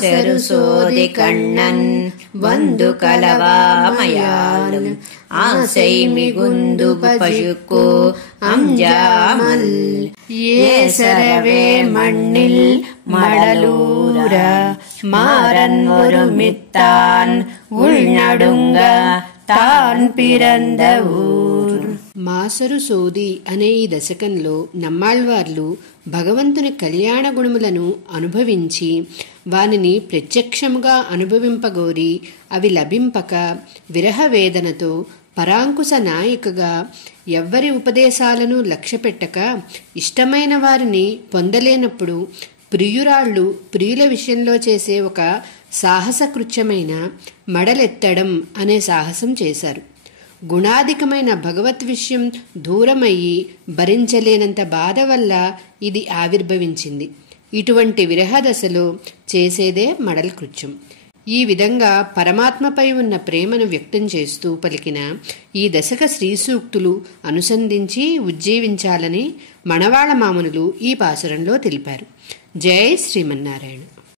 சருசோதி கண்ணன் வந்து கலவாமயாலும் ஆசை மிகுந்து பசுக்கோ அஞ்சாமல் ஏசரவே மண்ணில் மடலூர மாறன் ஒருமித்தான் உள்நடுங்க తాన్ పిరంద ఊర్. మాసరు సోది అనే ఈ దశకంలో నమ్మాళ్వార్లు భగవంతుని కళ్యాణ గుణములను అనుభవించి వానిని ప్రత్యక్షముగా అనుభవింపగోరి అవి లభింపక విరహ వేదనతో పరాంకుశ నాయికగా ఎవ్వరి ఉపదేశాలను లక్ష్యపెట్టక ఇష్టమైన వారిని పొందలేనప్పుడు ప్రియురాళ్లు ప్రియుల విషయంలో చేసే ఒక సాహసకృత్యమైన మడలెత్తడం అనే సాహసం చేశారు. గుణాధికమైన భగవత్ విషయం దూరమయ్యి భరించలేనంత బాధ వల్ల ఇది ఆవిర్భవించింది. ఇటువంటి విరహ దశలో చేసేదే మడల కృత్యం. ఈ విధంగా పరమాత్మపై ఉన్న ప్రేమను వ్యక్తం చేస్తూ పలికిన ఈ దశక శ్రీసూక్తులు అనుసంధించి ఉజ్జీవించాలని మణవాళ మామనులు ఈ పాసురంలో తెలిపారు. జై శ్రీమన్నారాయణ.